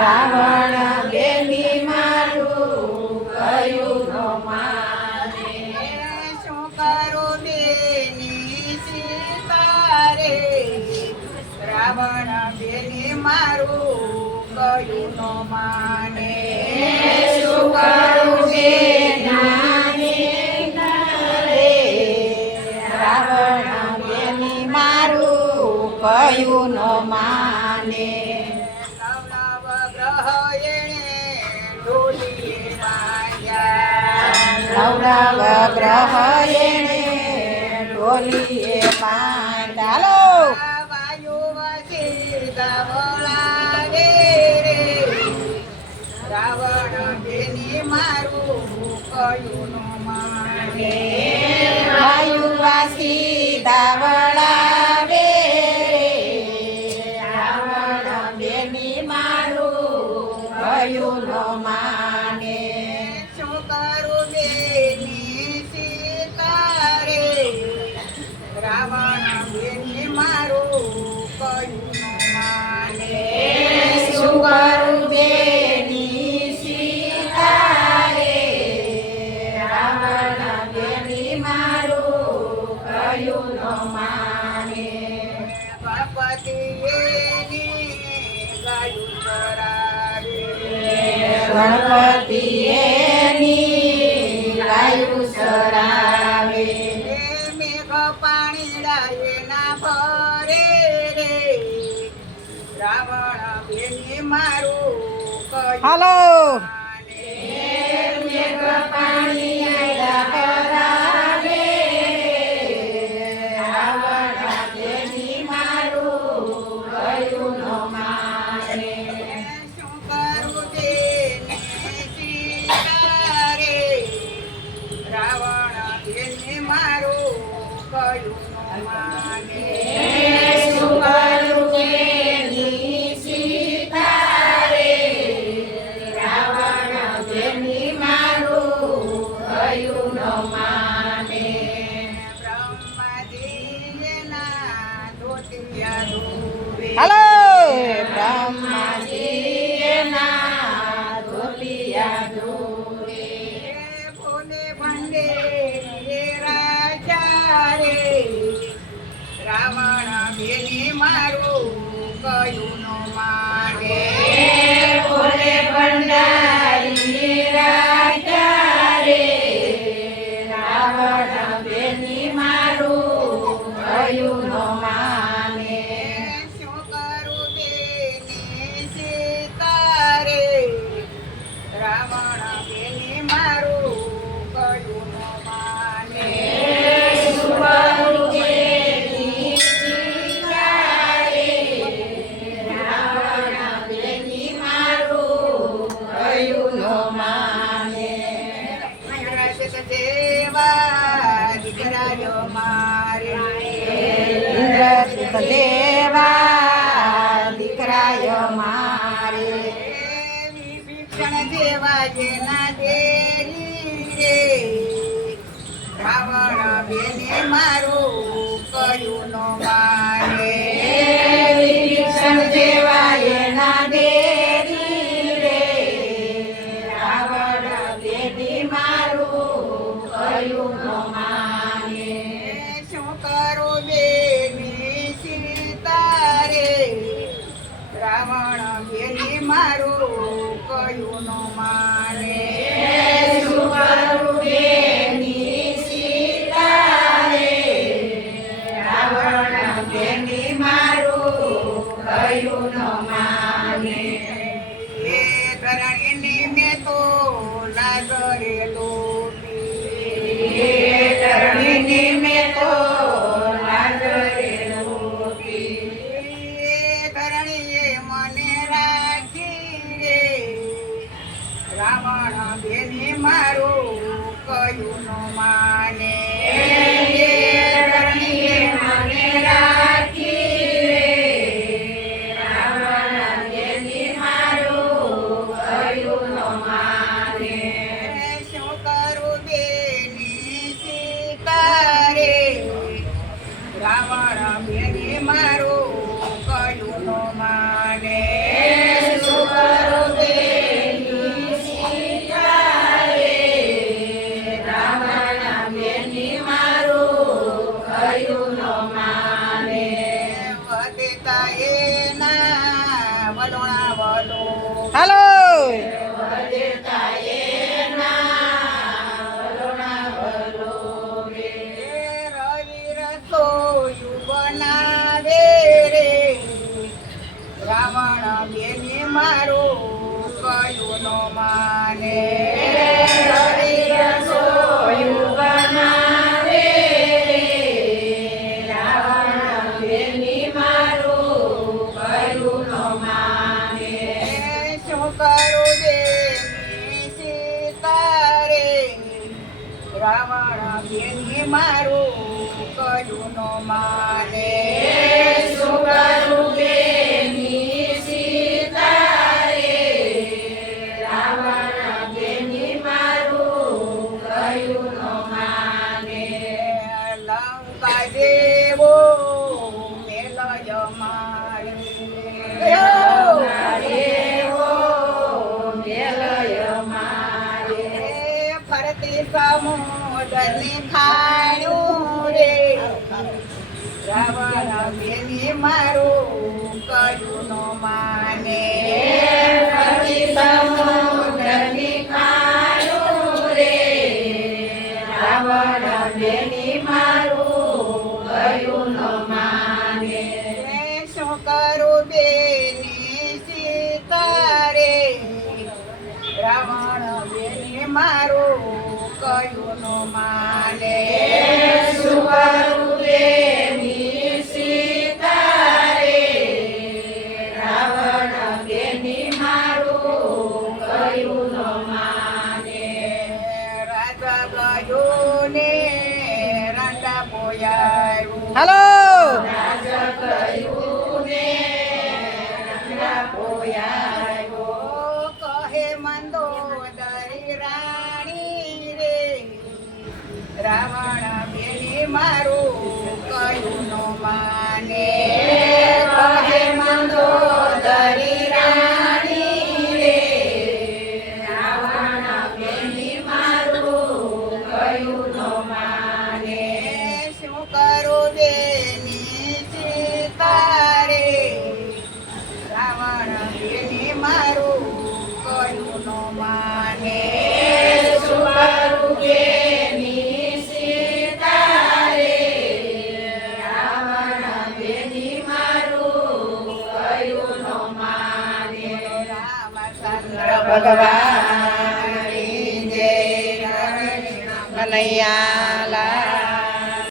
રાવણ બેની, મારું કયું નો માને? શું કરું બેની સીતા રે રાવણ બેની મારું કયું નો શું કરું બેનાને મારું કયું માને એણે. નવરવ ગ્રહ એને ઢોલીએ પાંચ હાલો વાયુ વસીતા વળાવે રે. રાવણ મારું કયું નો માને કયું નો માને શું કરું બેની સીતા રાવણ બેની મારું કયું નો માને શું કરું બેની સીતારે રાવણ બેની મારું કયું નો માને ગણપતિએની ગાયું. ગણપતિ એની ગાયું સરાવે મેઘ પાણીડા એના ભરે રે. રાવણ બેની મારું હાલો દેવા જેના દેરી રાવણ બેને મારું કયું નો માને. દેવા એના દેરી એને મારું કયું નો મા રાવણ બેની મારું કયું નો માને શું કરું સમુદ્રની ખાણું રે. રાવણ બેની મારું માને. સમુદ્રની ખાણું રે રાવણ માને. શું કરું બેની સીતા રે રાવણ મારું કયું નો માને. શું કરું બેની સીતા રે રાવણ બેની મારું કયું ન માને. રાજા ગયો ને રાજા પોયાયું હાલો બેની મારું કયું નો માને ભગવાન કનૈયા